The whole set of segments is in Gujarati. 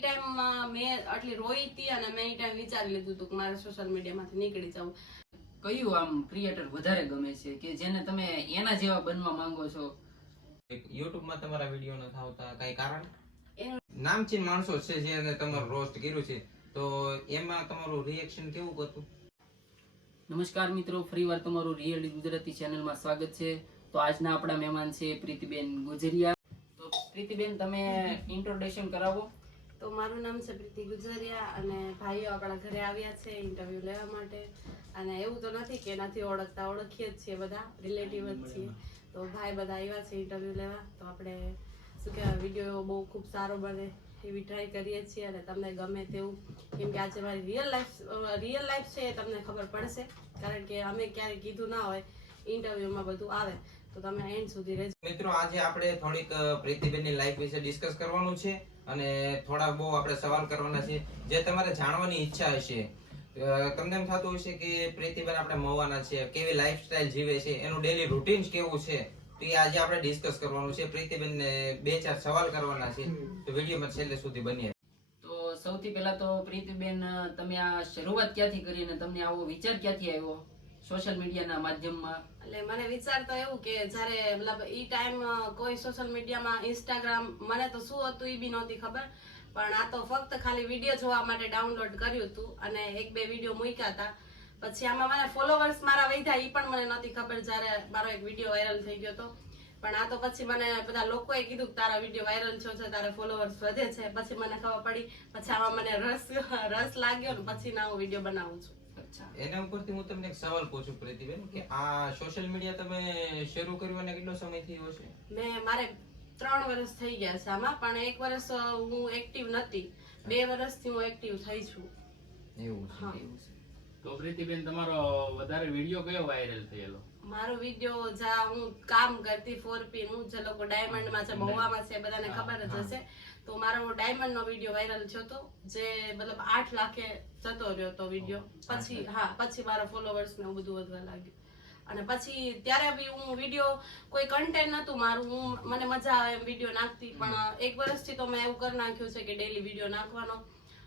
ટાઈમમાં મેં આટલી રોઈ હતી અને મેં એ ટાઈમ વિચારી લીધું હતું કે મારે સોશિયલ મીડિયામાંથી નીકળી જવું. કયું આમ ક્રિએટર વધારે ગમે છે કે જેને તમે એના જેવા બનવા માંગો છો? યુટ્યુબમાં તમારા વીડિયો નથી આવતા કઈ કારણ? નામચીન માણસો છે જેને તમારું રોસ્ટ કર્યું છે. તો એમાં તમારું રિએક્શન કેવું હતું? નમસ્કાર મિત્રો ફરીવાર તમારું રિયલ ગુજરાતી ચેનલમાં સ્વાગત છે. તો આજના આપણા મહેમાન છે પ્રીતિબેન ગુજરિયા. તો પ્રીતિબેન તમે ઇન્ટ્રોડક્શન કરાવો. તો મારું નામ છે પ્રીતિ ગુજરિયા અને ભાઈઓ આપણા ઘરે આવ્યા છે ઇન્ટરવ્યૂ લેવા માટે. અને એવું તો નથી કે નથી ઓળખતા ઓળખીએ જ છીએ બધા રિલેટિવ જ છીએ. તો ભાઈ બધા આવ્યા છે ઇન્ટરવ્યૂ લેવા. તો આપણે શું કહેવાય વીડિયો બહુ ખૂબ સારો બને એવી ટ્રાય કરીએ છીએ અને તમને ગમે તેવું. કેમ કે આજે મારી રિયલ લાઈફ રિયલ લાઈફ છે એ તમને ખબર પડશે. કારણ કે અમે ક્યારેય કીધું ના હોય ઇન્ટરવ્યૂમાં બધું આવે. તો તમે એન્ડ સુધી રહેજો. મિત્રો, આજે આપણે થોડીક પ્રીતિબેનની લાઈફ વિશે ડિસ્કસ કરવાનું છે. અને થોડા બહુ આપણે સવાલ કરવાના છે જે તમારે જાણવાની ઈચ્છા હશે તમને એમ થતું હશે કે પ્રીતિબેન આપણે મળવાના છે કેવી લાઈફસ્ટાઈલ જીવે છે એનું ડેલી રૂટીન કેવું છે? તો એ આજે આપણે ડિસ્કસ કરવાનું છે. પ્રીતિબેનને બે ચાર સવાલ કરવાના છે. તો વિડીયોમાં છેલ્લે સુધી બનીએ તો સૌથી પહેલા તો પ્રીતિબેન તમે આ શરૂઆત ક્યાંથી કરીને તમને આવો વિચાર ક્યાંથી આવ્યો? સોશિયલ મીડિયાના માધ્યમમાં? એટલે મને વિચાર તો એવું કે જ્યારે, મતલબ, ઈ ટાઈમ કોઈ સોશિયલ મીડિયામાં, ઇન્સ્ટાગ્રામ, મને તો શું હતું એ બી નહોતી ખબર. પણ આ તો ફક્ત ખાલી વીડિયો જોવા માટે ડાઉનલોડ કર્યું હતું અને એક બે વીડિયો મૂક્યા હતા. પછી આમાં મને ફોલોવર્સ મારા વધ્યા એ પણ મને નહોતી ખબર જ્યારે મારો એક વીડિયો વાયરલ થઈ ગયો હતો. પણ આ તો પછી મને બધા લોકોએ કીધું કે તારા વીડિયો વાયરલ થયો છે, તારા ફોલોવર્સ વધે છે. પછી મને ખબર પડી, પછી આમાં મને રસ રસ લાગ્યો ને પછી ના હું વીડિયો બનાવું છું. એના ઉપરથી હું તમને એક સવાલ પૂછું પ્રીતિબેન કે આ સોશિયલ મીડિયા તમે શરૂ કર્યું અને કેટલો સમય થયો છે? મેં મારે ત્રણ વર્ષ થઈ ગયા છે આમાં પણ એક વર્ષ હું એક્ટિવ નથી. બે વર્ષથી હું એક્ટિવ થઈ છું. એવું છે હા. એવું છે. તો પ્રીતિબેન તમારો વધારે વીડિયો કયો વાયરલ થયેલો? મારો વીડિયો જ્યાં હું કામ કરતી ફોર પી હું જે લોકો ડાયમંડમાં છે મહુવામાં છે બધાને ખબર જ હશે. તો મારો ડાયમંડ નો વીડિયો વાયરલ થયો હતો જે મતલબ આઠ લાખે જતો રહ્યો હતો વીડિયો પછી હા પછી મારા ફોલોવર્સ ને બધું વધવા લાગ્યું. અને પછી ત્યારે બી હું વીડિયો કોઈ કન્ટેન્ટ નતું મારું હું મને મજા આવે એમ વીડિયો નાખતી. પણ એક વર્ષથી તો મેં એવું કરી નાખ્યું છે કે ડેલી વીડિયો નાખવાનો.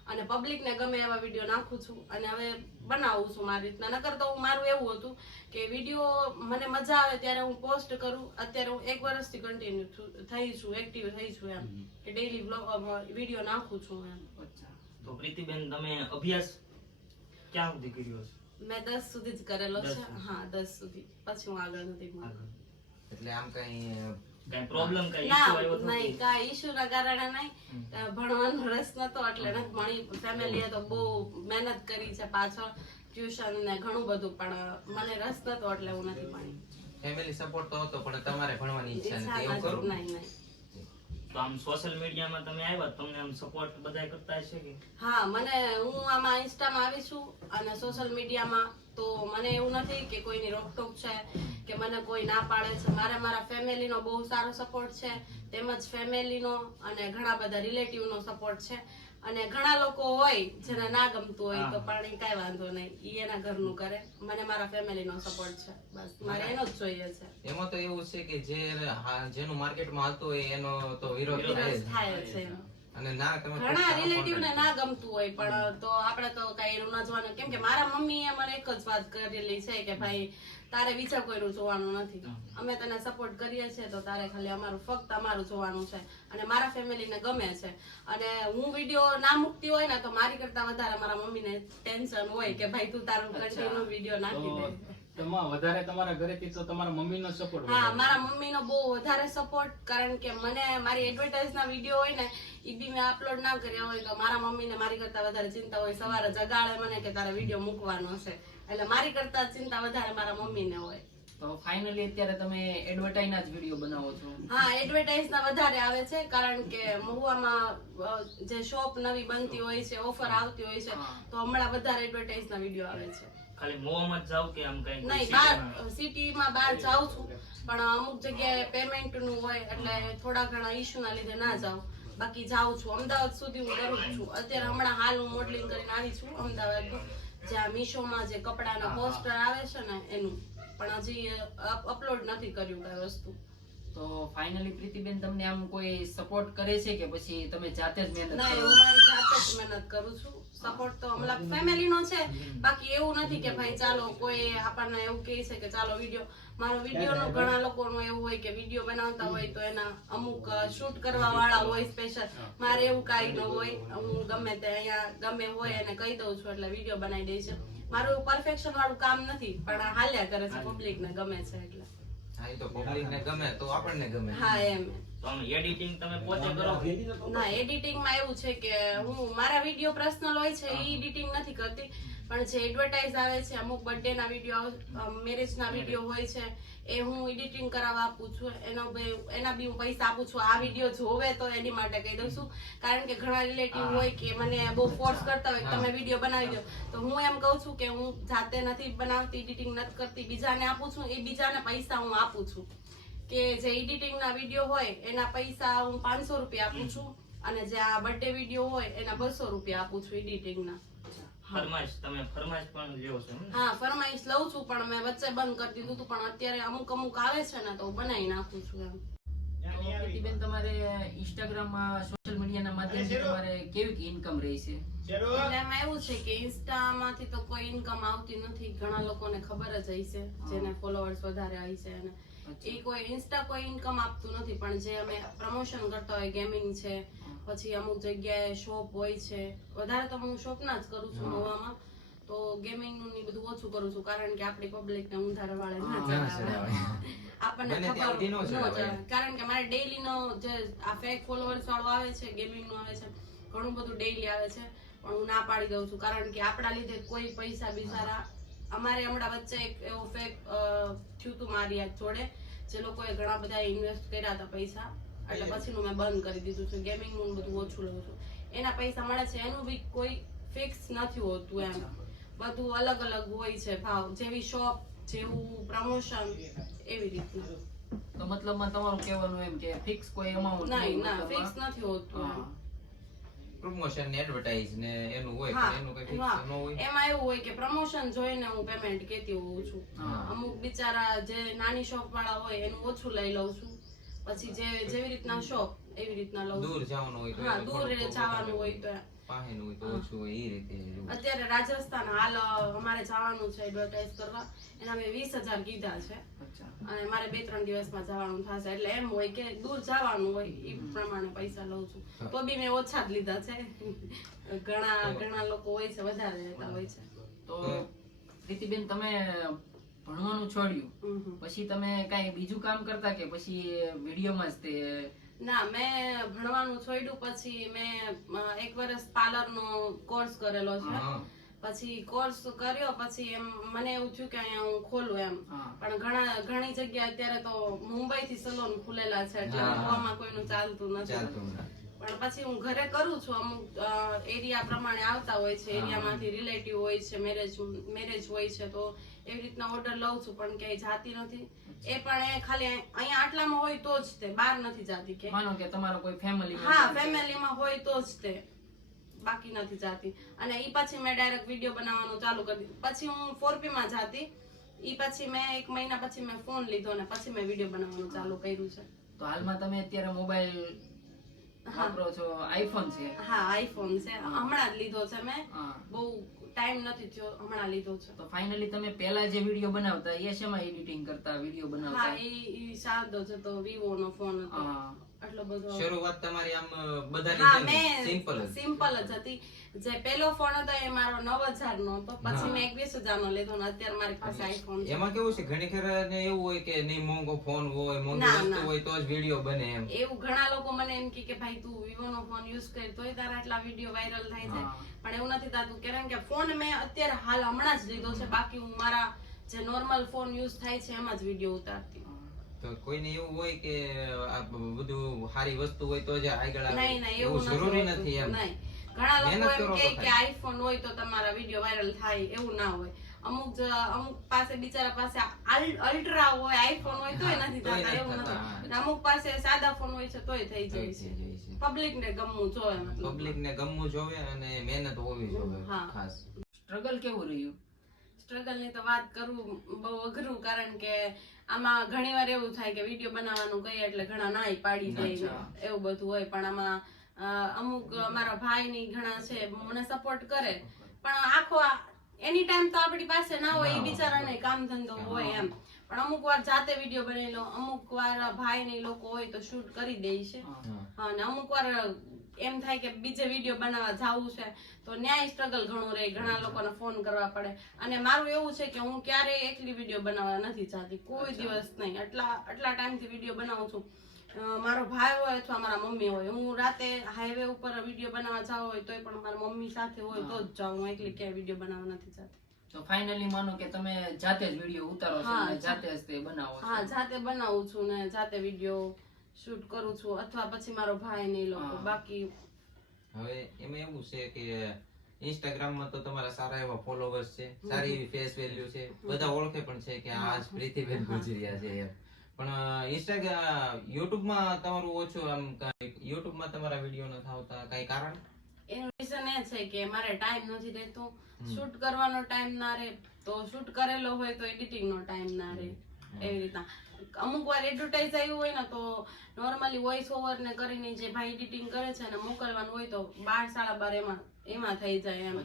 અને પબ્લિક ને ગમે એવા વીડિયો નાખું છું. અને હવે બનાવું છું મારી રીતના. નકર તો હું મારું એવું હતું કે વીડિયો મને મજા આવે ત્યારે હું પોસ્ટ કરું. અત્યારે હું એક વર્ષથી કન્ટિન્યુ થઈ છું એક્ટિવ થઈ છું એમ. કે ડેલી વીડિયો નાખું છું એમ. તો પ્રીતિબેન તમે અભ્યાસ ક્યાં સુધી કર્યો છે મેં દસ સુધી જ કરેલો છે. હા દસ સુધી. પછી હું આગળ નથી એટલે આમ કઈ કઈ પ્રોબ્લેમ કઈ ઇશ્યુ આવ્યો હતો નહીં કઈ ના કારણે નહીં. ભણવાનો રસ નતો એટલે નથી ભણી. ફેમિલીએ તો બહુ મહેનત કરી છે પાછળ ટ્યુશન ને ઘણું બધું પણ મને રસ નતો એટલે હું નથી ભણી. ફેમિલી સપોર્ટ તો હતો પણ તમારે ભણવાની ઈચ્છા ઈચ્છા નથી એવું કરું નહીં નહીં. તો આમ સોશિયલ મીડિયામાં તમે આવ્યા તમને આમ સપોર્ટ બધાય કરતા હશે કે? હા મને હું આમાં ઇન્સ્ટામાં આવી છું અને સોશિયલ મીડિયામાં તો મને એવું નથી કે કોઈની રોકટોક છે કે મને કોઈ ના પાડે છે. મારે મારા ફેમિલીનો બહુ સારો સપોર્ટ છે તેમજ ફેમિલીનો અને ઘણા બધા રિલેટિવનો સપોર્ટ છે. અને ઘણા લોકો હોય જેને ના ગમતું હોય તો પણ કાંઈ વાંધો નહીં. ઈ એના ઘરનું કરે. મને મારા ફેમિલીનો સપોર્ટ છે. બસ મારે એનો જ જોઈએ છે. એમાં તો એવું છે કે જે જેનું માર્કેટમાં હતું હોય એનો તો વિરોધ થાય છે. અને ના તમે ઘણા રિલેટિવ ને ના ગમતું હોય પણ તો આપણે તો કઈ એવું ના જોવાનું. કેમ કે મારા મમ્મીએ મને એક જ વાત કરેલી છે કે ભાઈ તારે બીજા કોઈનું જોવાનું નથી. અમે તને સપોર્ટ કરીએ છીએ તો તારે ખાલી અમારું ફક્ત અમારું જોવાનું છે. અને મારા ફેમિલીને ગમે છે. અને હું વીડિયો ના મૂકતી હોય ને તો મારી કરતા વધારે મારા મમ્મીને ટેન્શન હોય કે ભાઈ તું તારું કન્ટિન્યુ વીડિયો નાખી દે. તમા- વધારે તમારા ઘરેથી તો તમારા મમ્મીનો સપોર્ટ હા મારા મમ્મીનો બહુ વધારે સપોર્ટ કારણ કે મને મારી એડવર્ટાઇઝ ના વીડિયો હોય ને એ બી મેં અપલોડ ના કર્યા હોય તો મારા મમ્મીને મારી કરતા વધારે ચિંતા હોય. સવારે જગાડે મને કે તારે વીડિયો મૂકવાનો છે. એટલે મારી કરતા ચિંતા વધારે મારા મમ્મીને હોય. તો ફાઇનલી અત્યારે તમે એડવર્ટાઈઝ ના જ વીડિયો બનાવો છો. હા એડવર્ટાઇઝ ના વધારે આવે છે કારણ કે મહુવામાં જે શોપ નવી બનતી હોય છે ઓફર આવતી હોય છે તો હમણાં વધારે એડવર્ટાઇઝ ના વીડિયો આવે છે. ખાલી મોવામાં જ જાવ કે આમ કઈ નહીં બહાર સિટીમાં બહાર જાઉં છું પણ અમુક જગ્યાએ પેમેન્ટનું હોય એટલે થોડા ઘણા ઇશ્યુ ના લીધે ના જાઉં. બાકી જાઉં છું. અમદાવાદ સુધી હું કરું છું. અત્યારે હમણાં હાલ હું મોડલિંગ કરીને આવી છું અમદાવાદ જ્યાં મીશોમાં જે કપડાના પોસ્ટર આવે છે ને એનું. પણ હજી અપલોડ નથી કર્યું કઈ વસ્તુ. તો ફાઇનલી પ્રીતિબેન તમને આમ કોઈ સપોર્ટ કરે છે કે પછી તમે જાતે જ મહેનત ના હું મારી જાતે જ મહેનત કરું છું. સપોર્ટ તો મતલબ ફેમિલી નો છે. બાકી એવું નથી કે ભાઈ ચાલો કોઈ આપણને એવું કહે છે કે ચાલો વીડિયો મારો વીડિયો નો ઘણા લોકોનું એવું હોય કે વીડિયો બનાવતા હોય તો એના અમુક શૂટ કરવા વાળા હોય સ્પેશિયલ મારે એવું કાંઈ ન હોય. હું ગમે તે અહીંયા ગમે હોય અને કહી દઉં છું એટલે વીડિયો બનાવી દે છે મારું પરફેક્શન વાળું કામ નથી પણ હાલ્યા કરે છે પબ્લિક ને ગમે છે એટલે. હા એ તો પબ્લિક ને ગમે તો આપણને ગમે. હા એમ. તો આમ એડિટિંગ તમે પોતે કરો. ના એડિટિંગમાં એવું છે કે હું મારા વીડિયો પર્સનલ હોય છે એ એડિટિંગ નથી કરતી. પણ જે એડવર્ટાઇઝ આવે છે અમુક બર્થડે ના વીડિયો મેરેજ ના વીડિયો હોય છે એ હું એડિટિંગ કરાવવા આપું છું. એનો એના બી હું પૈસા આપું છું. આ વીડિયો જોવે તો એની માટે કહી દઉં છું. કારણ કે ઘણા રિલેટિવ હોય કે મને બહુ ફોર્સ કરતા હોય તમે વીડિયો બનાવી દો. તો હું એમ કહું છું કે હું જાતે નથી બનાવતી એડિટિંગ નથી કરતી. બીજાને આપું છું એ બીજાને પૈસા હું આપું છું. કે જે એડિટિંગ ના વીડિયો હોય એના પૈસા હું પાંચસો રૂપિયા આપું છું અને જે આ બર્થડે વીડિયો હોય એના બસો રૂપિયા આપું છું એડિટિંગ ના. ફરમાઈશ તમે ફરમાઈશ પણ લ્યો છો હા ફરમાઈશ લઉં છું પણ મેં વચ્ચે બંધ કરી દીધું હતું પણ અત્યારે અમુક અમુક આવે છે ને તો બનાવી નાખું છું એમ. તો તમારે ઇન્સ્ટાગ્રામમાં સોશિયલ મીડિયાના માધ્યમથી તમારે કેવી ઇન્કમ રહી છે? એમાં એવું છે કે ઇન્સ્ટામાંથી તો કોઈ ઇન્કમ આવતી નથી ઘણા લોકોને ખબર જ હશે જેને ફોલોઅર્સ વધારે હશે અને એ કોઈ ઇન્સ્ટા કોઈ ઇન્કમ આપતું નથી પણ જે અમે પ્રમોશન કરતા હોય ગેમિંગ છે પછી અમુક જગ્યાએ શોપ હોય છે. વધારે તો હું શોપના જ કરું છું નવામાં તો ગેમિંગનું બધું ઓછું કરું છું કારણ કે આપણી પબ્લિક ને ઉંધારા વાળે ના ચડાવે આપણને ખબર. કારણ કે મારે ડેઈલી નો જે આ ફેક ફોલોઅર્સ વાળો આવે છે ગેમિંગનું આવે છે ઘણું બધું ડેઈલી આવે છે. પણ હું ના પાડી દઉં છું કારણ કે આપણા લીધે કોઈ પૈસા બિચારા અમારે હમણાં વચ્ચે એક એવો ફેક થયું હતું મારી આ જોડે જે લોકોએ ઘણા બધા ઇન્વેસ્ટ કર્યા હતા પૈસા. એટલે પછીનું મેં બંધ કરી દીધું છે ગેમિંગનું બધું ઓછું લઉં છું એના પૈસા મળે છે એનું બી કોઈ ફિક્સ નથી હોતું એમ. બધું અલગ અલગ હોય છે ભાવ. જેવી શોપ જેવું પ્રમોશન એવી રીતે તો મતલબમાં તમારું કહેવાનું એમ કે ફિક્સ કોઈ અમાઉન્ટ નહીં ના ફિક્સ નથી હોતું એમ. પ્રમોશન ને એડવર્ટાઇઝ ને એનું હોય એનું કઈ ફિક્સ ન હોય? એમાં એવું હોય કે પ્રમોશન જોઈને હું પેમેન્ટ કેતી હોઉં છું. અમુક બિચારા જે નાની શોપ વાળા હોય એનું ઓછું લઈ લઉં છું. પછી જે જેવી રીતના શોપ એવી રીતના લઉં દૂર જવાનું હોય તો હા દૂર જવાનું હોય તો પાસેનું હોય તો ઓછું હોય એ રીતે અત્યારે રાજસ્થાન હાલ અમારે જવાનું છે એડવર્ટાઇઝ કરવા. એના મેં વીસ હજાર કીધા છે. અને મારે બે ત્રણ દિવસમાં જવાનું થશે. એટલે એમ હોય કે દૂર જવાનું હોય એ પ્રમાણે પૈસા લઉં છું. તો બી મેં ઓછા જ લીધા છે. ઘણા ઘણા લોકો હોય છે વધારે લેતા હોય છે. તો પ્રીતિબેન તમે ભણવાનું છોડ્યું. પછી તમે કઈ બીજું કામ કરતા કે પછી વિડીયોમાં જ તે ના મેં ભણવાનું છોડ્યું પછી મેં એક વર્ષ પાર્લર નો કોર્સ કરેલો છે. પછી કોર્સ કર્યો પછી એમ મને એવું થયું કે અહીંયા હું ખોલું એમ. પણ ઘણા ઘણી જગ્યા અત્યારે તો મુંબઈ થી સલોન ખુલેલા છે એટલે ગોવામાં કોઈનું ચાલતું નથી. પણ પછી હું ઘરે કરું છું અમુક એરિયા પ્રમાણે આવતા હોય છે એરિયામાંથી રિલેટિવ હોય છે મેરેજ મેરેજ હોય છે તો એવી રીતના ઓર્ડર લઉં છું પણ ક્યાંય જાતી નથી. એ પણ એ ખાલી અહીંયા આટલામાં હોય તો જ તે બહાર નથી જાતી કે માનો કે તમારો કોઈ ફેમિલી હા ફેમિલીમાં હોય તો જ તે બાકી નથી જાતી. અને એ પછી મેં ડાયરેક્ટ વીડિયો બનાવવાનું ચાલુ કરી દીધું. પછી હું ફોરપીમાં જાતી. એ પછી મેં એક મહિના પછી મેં ફોન લીધો અને પછી મેં વીડિયો બનાવવાનું ચાલુ કર્યું છે. તો હાલમાં તમે અત્યારે મોબાઈલ વાપરો છો આઈફોન છે. હા આઈફોન છે. હમણાં જ લીધો છે મેં. બહુ ટાઈમ નથી થયો હમણાં લીધો છે. તો ફાઇનલી તમે પહેલા જે વીડિયો બનાવતા એ શેમાં એડિટિંગ કરતા વીડિયો બનાવતા? હા એ સાદો છે તો વિવો નો ફોન હતો. એટલો બધો શરૂઆત તમારી આમ બધાની સિમ્પલ સિમ્પલ જ હતી. જે પેલો ફોન હતો એ મારો 9000 નો હતો. પછી મેં 21000 નો લીધો ને અત્યારે મારી પાસે આઈફોન છે. એમાં કેવું છે? ઘણી ખેર ને એવું હોય કે નહીં મોંઘો ફોન હોય મોંઘી વસ્તુ હોય તો જ વિડિયો બને એમ. એવું ઘણા લોકો મને એમ કહે કે ભાઈ તું વિવો નો ફોન યુઝ કર તોય તારા આટલા વિડિયો વાયરલ થાય છે. પણ એવું નથી થતું. કારણ કે ફોન મેં અત્યારે હાલ હમણાં જ લીધો છે. બાકી હું મારા જે નોર્મલ ફોન યુઝ થાય છે એમાં જ વીડિયો ઉતારતી તો કોઈને એવું હોય કે આ બધું સારી વસ્તુ હોય તો જ આગળ આવે? એવું જરૂરી નથી એમ? નહીં. ઘણા લોકો એમ કે આઈફોન હોય તો તમારા વીડિયો વાયરલ થાય એવું ના હોય. અમુક અમુક પાસે બિચારા પાસે અલ્ટ્રા હોય આઈફોન હોય તો નથી થતા એવું નથી. અમુક પાસે સાદા ફોન હોય છે તોય થઈ જાય છે. પબ્લિક ને ગમવું જોવે પબ્લિક ને ગમવું જોવે અને મહેનત હોવી જોવે ખાસ. સ્ટ્રગલ કેવું રહ્યું? સ્ટ્રગલની તો વાત કરું બહુ અઘરું કારણ કે આમાં ઘણી વાર એવું થાય કે વીડિયો બનાવવાનું કહીએ એટલે ઘણા નાઈ પાડી જાય એવું બધું હોય. પણ આમાં અમુક મારા ભાઈ ની ઘણા છે મને સપોર્ટ કરે. પણ આખો એની ટાઈમ તો આપણી પાસે ના હોય એ બિચારાને કામ ધંધો હોય એમ. પણ અમુક વાર જાતે વીડિયો બનાવી લો અમુક વાર ભાઈ ને લોકો હોય તો શૂટ કરી દે છે. અને અમુક વાર એમ થાય કે બીજે વીડિયો બનાવવા જવું છે તો ન્યાય સ્ટ્રગલ ઘણું રહે ઘણા લોકોને ફોન કરવા પડે. અને મારું એવું છે કે હું ક્યારેય એકલી વીડિયો બનાવવા નથી ચાહતી કોઈ દિવસ નહીં. આટલા આટલા ટાઈમથી વીડિયો બનાવું છું. મારો ભાઈ હોય અથવા મારા મમ્મી હોય હું રાતે હાઈવે ઉપર વીડિયો બનાવવા જાવ હોય તોય પણ મારા મમ્મી સાથે હોય તો જ જાઉં. હું એકલી ક્યાંય વીડિયો બનાવવા નથી ચાહતી તો ફાઇનલી માનો કે તમે જાતે જ વીડિયો ઉતારો છો અને જાતે જ તે બનાવો છો. હા જાતે બનાવું છું ને જાતે વીડિયો શૂટ કરું છું અથવા પછી મારો ભાઈ ને લોકો. બાકી હવે એમાં એવું છે કે ઇન્સ્ટાગ્રામમાં તો તમારા સારા એવા ફોલોવર્સ છે સારી એવી ફેસ વેલ્યુ છે. બધા ઓળખે પણ છે કે આ જ પ્રીતિબેન ગુજરિયા છે એમ. પણ ઇન્સ્ટાગ્રામ યુટ્યુબમાં તમારું ઓછું આમ યુટ્યુબમાં તમારા વીડિયો ન થાવતા કઈ કારણ? એનું રીઝન એ છે કે મારે ટાઈમ નથી રહેતો. શૂટ કરવાનો ટાઈમ ના રહે. તો શૂટ કરેલો હોય તો એડિટિંગ નો ટાઈમ ના રહે. એવી રીતના. અમુક વાર એડવર્ટાઇઝ આવ્યું હોય ને તો નોર્મલી વોઇસ ઓવર ને કરીને જે ભાઈ એડિટિંગ કરે છે ને મોકલવાનું હોય તો બાર સાડા બાર એમાં એમાં થઈ જાય એમ.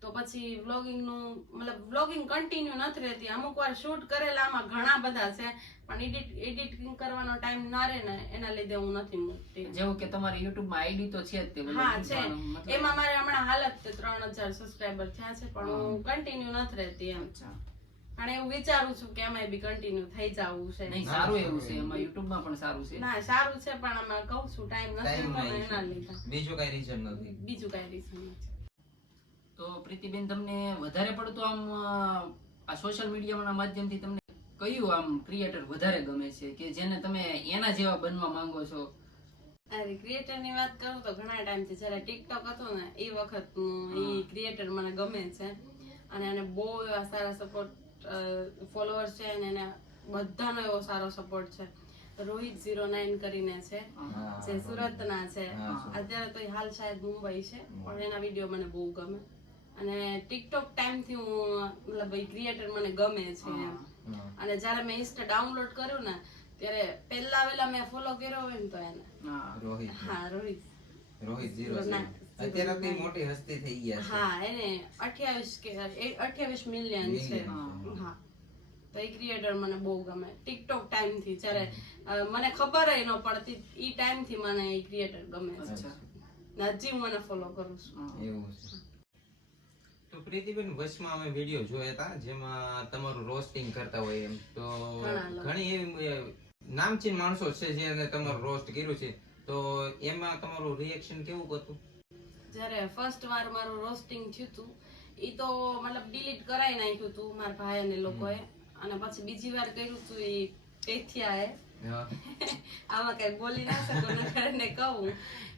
તો પછી વ્લોગિંગનું મતલબ વ્લોગિંગ કન્ટિન્યુ નથી રહેતી. અમુક વાર શૂટ કરેલામાં ઘણા બધા છે પણ એડિટ એડિટિંગ કરવાનો ટાઈમ ના રહે ને એના લીધે હું નથી મૂકતી. જેવું કે તમારી યુટ્યુબમાં આઈડી તો છે જ તે હા છે. એમાં મારે હમણાં હાલત ત્રણ હજાર સબસ્ક્રાઈબર થયા છે પણ હું. કન્ટિન્યુ નથી રહેતી એમ. અચ્છા હું એવું વિચારું છું કે એમાં બી કન્ટિન્યુ થઈ જવું છે. નહીં સારું એવું છે. એમાં યુટ્યુબમાં પણ સારું છે. ના સારું છે પણ આમાં કહું છું ટાઈમ નથી એના લીધે. બીજું કઈ રીઝન નથી. બીજું કઈ રીઝન નથી. તો પ્રીતિબેન તમને વધારે પડતું આમ આ સોશિયલ મીડિયાના માધ્યમથી તમને કયું આમ ક્રિએટર વધારે ગમે છે? કે જેને તમે એના જેવા બનવા માંગો છો? અરે ક્રિએટરની વાત કરું તો ઘણા ટાઈમથી જયારે ટિકટોક હતું ને એ વખત એ ક્રિએટર મને ગમે છે. અને એને બહુ એવા સારા સપોર્ટ ફોલોઅર્સ છે અને એને બધાનો એવો સારો સપોર્ટ છે. રોહિત ઝીરો નાઇન કરીને છે. જે સુરત ના છે અત્યારે તો હાલ શાયદ મુંબઈ છે પણ એના વીડિયો મને બહુ ગમે. અને ટિકટોક ટાઈમથી હું મતલબ ક્રિએટર મને ગમે છે એમ. અને જ્યારે મેં ઇન્સ્ટા ડાઉનલોડ કર્યું ને ત્યારે પહેલા વેલા મેં ફોલો કર્યો હોય ને તો એને. હા. રોહિત હા રોહિત. રોહિત ઝીરો અત્યારે તે મોટી હસ્તી થઈ ગયા છે. હા એને અઠ્યાવીસ કે અઠ્યાવીસ મિલિયન છે. હા. તો એ ક્રિએટર મને બહુ ગમે. ટિકટોક ટાઈમથી જ્યારે મને ખબર ન પડતી ઈ ટાઈમથી મને એ ક્રિએટર ગમે છે. હજી હું મને ફોલો કરું છું. એવું છે. તો પ્રીતિબેન વચમાં અમે વીડિયો જોયા હતા જેમાં તમારું રોસ્ટિંગ કરતા હોય એમ. તો ઘણી એવી નામચીન માણસો છે જેને તમારું રોસ્ટ કર્યું છે. તો એમાં તમારું રિએક્શન કેવું હતું? જ્યારે ફર્સ્ટ વાર મારું રોસ્ટિંગ થયું હતું એ તો મતલબ ડિલીટ કરાવી નાખ્યું હતું મારા ભાઈ અને લોકોએ. અને પછી બીજી વાર કર્યું હતું એ પેથિયાએ. આમાં કઈ બોલી ના શકું ને કહું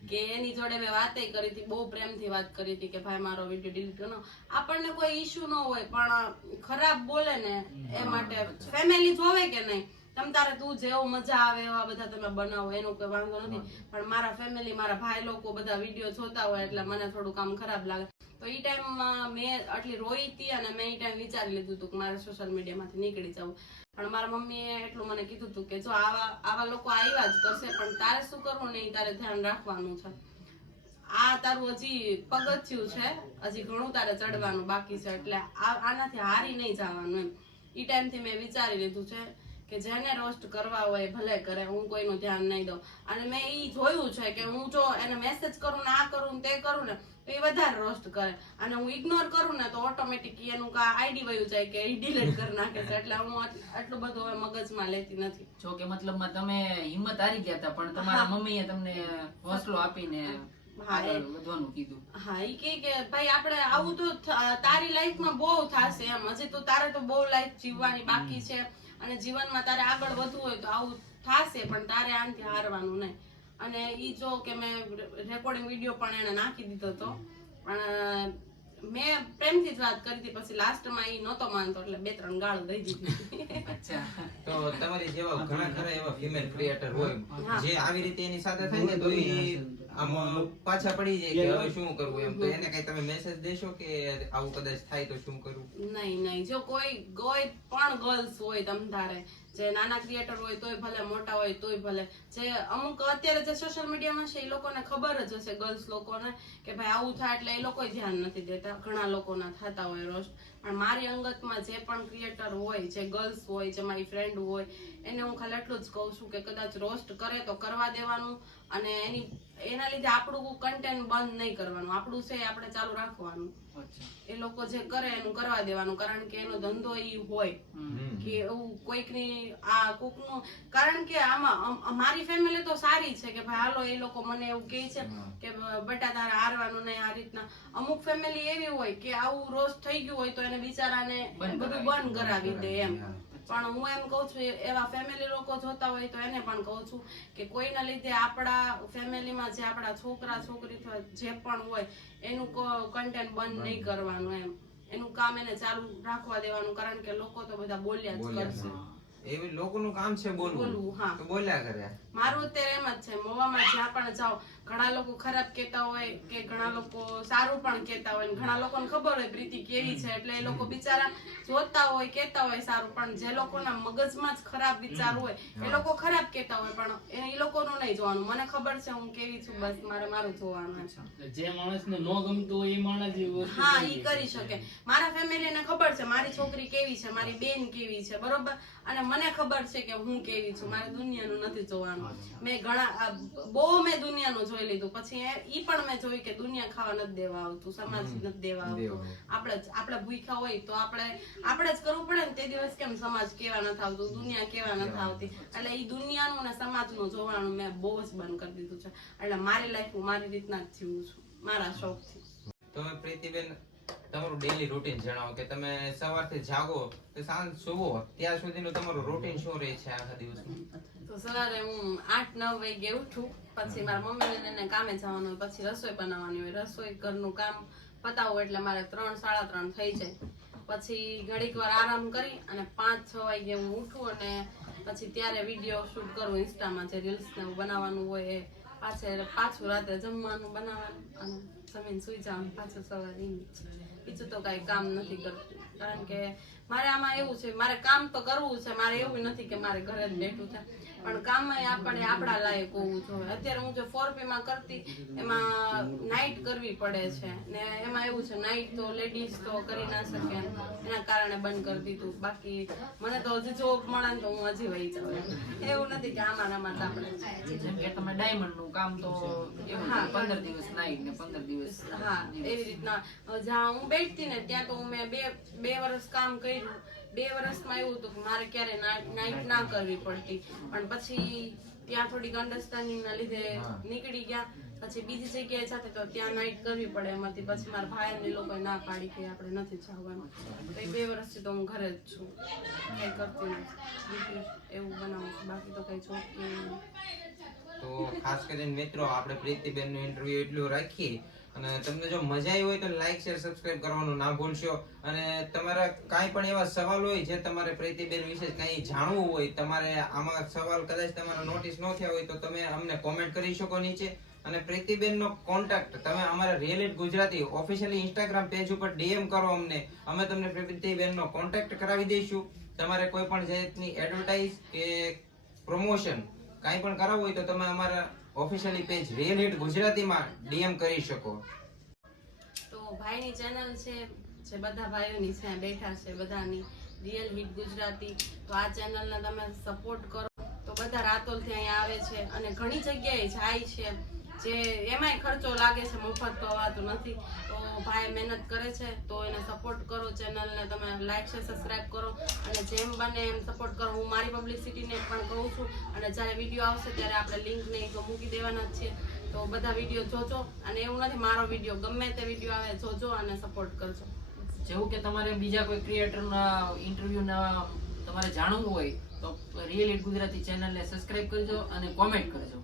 કે એની જોડે મેં વાતે કરી હતી બહુ પ્રેમથી વાત કરી હતી કે ભાઈ મારો વીડિયો ડિલીટ કરો આપણને કોઈ ઇશ્યુ ન હોય પણ ખરાબ બોલે ને એ માટે ફેમિલી જોવે કે નહીં? તમ તારે તું જેવો મજા આવે એવા બધા તમે બનાવો એનો કોઈ વાંધો નથી. પણ મારા ફેમિલી મારા ભાઈ લોકો બધા વીડિયો જોતા હોય એટલે મને થોડું કામ ખરાબ લાગે. તો એ ટાઈમમાં મેં આટલી રોઈ હતી અને મેં એ ટાઈમ વિચારી લીધું હતું કે મારે સોશિયલ મીડિયામાંથી નીકળી જવું. પણ મારા મમ્મીએ એટલું મને કીધું હતું કે જો આવા આવા લોકો આવ્યા જ કરશે પણ તારે શું કરવું નહીં તારે ધ્યાન રાખવાનું છે. આ તારું હજી પગથિયું છે હજી ઘણું તારે ચડવાનું બાકી છે એટલે આ આનાથી હારી નહીં જવાનું એમ. એ ટાઈમથી મેં વિચારી લીધું છે. કે જેને રોસ્ટ કરવા હોય ભલે કરે હું કોઈનું ધ્યાન નહીં દઉં. અને મેં ઈ જોયું છે કે હું જો એને મેસેજ કરું ને આ કરું તે કરું ને તો એ વધારે રોસ્ટ કરે. અને હું ઇગ્નોર કરું ને તો ઓટોમેટિક એનું કા આઈડી વયું જાય કે એ ડિલીટ કરી નાખે છે. એટલે હું આટલું બધું હવે મગજમાં લેતી નથી. જો કે મતલબમાં તમે હિંમત હારી ગયા હતા પણ તમારા મમ્મીએ તમને હોસલો આપીને હા, એ- વધવાનું કીધું. હા ઈ કે કે ભાઈ આપણે આવું તો તારી લાઈફમાં બહુ થશે એમ. હજી તો તારે તો બહુ લાઈફ જીવવાની બાકી છે. અને જીવનમાં તારે આગળ વધવું હોય તો આવું થશે પણ તારે આનાથી હારવાનું નહીં. અને એ જો કે મેં રેકોર્ડિંગ વીડિયો પણ એને નાખી દીધો હતો. પણ મેં પ્રેમથી જ વાત કરી હતી પછી લાસ્ટમાં એ નહોતો માનતો એટલે બે ત્રણ ગાળો દઈ દીધી. તો તમારી જેવા ઘણા ખરા એવા ફિમેલ ક્રિએટર હોય. જે આવી રીતે એની સાથે થાય ને તો આમ પાછા પડી જાય કે હવે શું કરવું એમ? તો એને કઈ તમે મેસેજ દેશો કે આવું કદાચ થાય તો શું કરવું નહીં નહીં. જો કોઈ કોઈ પણ ગર્લ્સ હોય તમ ધારે જે નાના ક્રિએટર હોય તોય ભલે મોટા હોય તોય ભલે જે અમુક અત્યારે જે સોશિયલ મીડિયામાં છે એ લોકોને ખબર જ હશે ગર્લ્સ લોકોને કે ભાઈ આવું થાય એટલે એ લોકો ધ્યાન નથી દેતા. ઘણા લોકોના થતા હોય રોસ્ટ પણ મારી અંગતમાં જે પણ ક્રિએટર હોય જે ગર્લ્સ હોય જે મારી ફ્રેન્ડ હોય એને હું ખાલી એટલું જ કહું છું કે કદાચ રોસ્ટ કરે તો કરવા દેવાનું અને એની એના લીધે આપણું કન્ટેન્ટ બંધ નહીં કરવાનું. આપણું છે આપણે ચાલુ રાખવાનું. એ લોકો જે કરે એનું કરવા દેવાનું કારણ કે એનો ધંધો એ હોય. કે એવું કોઈકની આ કોકનું કારણ કે આમાં મારી ફેમિલી તો સારી છે કે ભાઈ હાલો એ લોકો મને એવું કહે છે કે બટા તારે હારવાનું નહીં આ રીતના. અમુક ફેમિલી એવી હોય કે આવું રોજ થઈ ગયું હોય તો એને બિચારાને બંધ બધું બંધ કરાવી દે એમ. પણ હું એમ કહું છું એવા ફેમિલી લોકો જોતા હોય તો એને પણ કહું છું કે કોઈના લીધે આપણા ફેમિલીમાં જે આપણા છોકરા છોકરી જે પણ હોય એનું કન્ટેન્ટ બંધ નહીં કરવાનું એમ. એનું કામ એને ચાલુ રાખવા દેવાનું કારણ કે લોકો તો બધા બોલ્યા જ કરશે. એવી લોકોનું કામ છે બોલવું. હા. તો બોલ્યા કરે. મારું અત્યારે એમ જ છે મોવામાં જ્યાં પણ જાઓ ઘણા લોકો ખરાબ કહેતા હોય કે ઘણા લોકો સારું પણ કહેતા હોય ઘણા લોકોને ખબર હોય પ્રીતિ કેવી છે એટલે એ લોકો બિચારા જોતા હોય કહેતા હોય સારું પણ જે લોકોના મગજમાં જ ખરાબ વિચાર હોય એ લોકો ખરાબ કહેતા હોય પણ એ લોકોનું નહીં જોવાનું. મને ખબર છે હું કેવી છું બસ મારે મારું જોવાનું છે જે માણસને ન ગમતું હોય એ માણસ હા એ કરી શકે. મારા ફેમિલીને ખબર છે મારી છોકરી કેવી છે મારી બેન કેવી છે બરોબર? અને મને ખબર છે કે હું કેવી છું. મારે દુનિયાનું નથી જોવાનું. મેં ઘણા બહુ મેં દુનિયાનું જોઈ લીધું. પછી એ- ઈ પણ મેં જોયું કે દુનિયા ખાવા નથી દેવા આવતું સમાજ નથી દેવા આવતું. આપણે આપણે ભૂખ્યા હોય તો આપણે આપણે જ કરવું પડે ને તે દિવસ કેમ સમાજ કેવા નથી આવતું દુનિયા કેવા નથી આવતી. એટલે ઈ દુનિયાનું અને સમાજનું જોવાનું મેં બહુ જ બંધ કરી દીધું છે. એટલે મારી લાઈફ હું મારી રીતના જ જીવું છું. મારા શોખથી. તમે પ્રીતિબેન તમારું ડેલી રૂટીન જણાવો કે તમે સવારથી જાગો તો સાંજ સુવો, ત્યાં સુધીનું તમારું રૂટીન શું રહે છે આખા દિવસનું? તો સવારે હું આઠ, નવ વાગે ઉઠું, પછી મારા મમ્મીને એને કામે જવાનું હોય, પછી રસોઈ બનાવવાની હોય. રસોઈ ઘરનું કામ પતાવું એટલે મારે ત્રણ, સાડા ત્રણ થઈ જાય. પછી ઘડીક વાર આરામ કરી અને પાંચ, છ વાગે હું ઉઠું અને પછી ત્યારે વીડિયો શૂટ કરું ઇન્સ્ટામાં જે રીલ્સ ને બનાવવાનું હોય એ. પાછળ પાછું રાતે જમવાનું બનાવવાનું અને જમીન સુઈ જવાનું, પાછું સવારે. બીજું તો કાંઈ કામ નથી કરતી. કારણ કે મારે આમાં એવું છે, મારે કામ તો કરવું છે, મારે એવું નથી કે મારે ઘરે જ બેઠું છે. પણ કામ આપણે આપણા લાયક હોવું જોઈએ. અત્યારે હું જે ફોરમાં કરતી એમાં નાઇટ કરવી પડે છે. ને એમાં એવું છે નાઇટ તો લેડીઝ તો કરી ના શકે. એના કારણે બંધ કરી દીધું. બાકી મને તો હજી જોબ મળે ને તો હું હજી વહી જાઉં એવું નથી કે આમાં આમાં આપણે તમે ડાયમંડનું કામ તો હા. પંદર દિવસ નાઇટ ને પંદર દિવસ હા એવી રીતના. જ્યાં હું બેઠતી ને ત્યાં તો મેં બે બે વર્ષ કામ કર્યું. બે વર્ષમાં એવું હતું કે મારે ક્યારે નાઇટ ના કરવી પડતી. પણ પછી ત્યાં થોડીક અન્ડરસ્ટેન્ડિંગ ના લીધે નીકળી ગયા. પછી બીજી જગ્યાએ સાથે તો ત્યાં નાઇટ કરવી પડે એમાંથી પછી મારા ભાઈ ને લોકોએ ના પાડી કે આપણે નથી જવાનું. તો એ બે વર્ષથી તો હું ઘરે જ છું. કઈ કરતી નથી. એવું બનાવું છું. બાકી તો કઈ જોબ તો ખાસ કરીને મિત્રો આપણે પ્રીતિબેનનું ઇન્ટરવ્યુ એટલું રાખીએ અને તમને જો મજા આવી હોય તો લાઈક શેર સબસ્ક્રાઇબ કરવાનું ના ભૂલશો. અને તમારા કાંઈ પણ એવા સવાલ હોય જે તમારે પ્રીતિબેન વિશે કંઈ જાણવું હોય, તમારે આમાં સવાલ કદાચ તમારા નોટિસ ન થયા હોય તો તમે અમને કોમેન્ટ કરી શકો નીચે. અને પ્રીતિબેનનો કોન્ટેક્ટ તમે અમારા real Gujarati officially Instagram page ઉપર ડીએમ કરો અમને. અમે તમને પ્રીતિબેનનો કોન્ટેક્ટ કરાવી દઈશું. તમારે કોઈ પણ જાતની એડવર્ટાઇઝ કે પ્રમોશન કાંઈ પણ કરાવવું હોય તો તમે અમારા ઓફિશિયલી પેજ રિયલ હિટ ગુજરાતીમાં ડીએમ કરી શકો. તો ભાઈની ચેનલ છે, જે બધા ભાઈઓની છે બેઠા છે બધાની રિયલ હિટ ગુજરાતી. તો આ ચેનલને તમે સપોર્ટ કરો. તો બધા રાતોલથી અહીંયા આવે છે અને ઘણી જગ્યાએ જાય છે. જે એમાંય ખર્ચો લાગે છે, મફત તો અવાતું નથી. તો ભાઈ મહેનત કરે છે, તો એને સપોર્ટ કરો ચેનલને તમે લાઈક છે સબસ્ક્રાઈબ કરો. અને જેમ બને એમ સપોર્ટ કરો. હું મારી પબ્લિસિટીને પણ કહું છું. અને જ્યારે વીડિયો આવશે ત્યારે આપણે લિંકને એ તો મૂકી દેવાના જ છીએ. તો બધા વીડિયો જોજો. અને એવું નથી મારો વીડિયો ગમે તે વીડિયો આવે જોજો અને સપોર્ટ કરજો. જેવું કે તમારે બીજા કોઈ ક્રિએટરના ઇન્ટરવ્યૂના તમારે જાણવું હોય, તો રિયલ ઇટ ગુજરાતી ચેનલને સબસ્ક્રાઈબ કરજો અને કોમેન્ટ કરજો.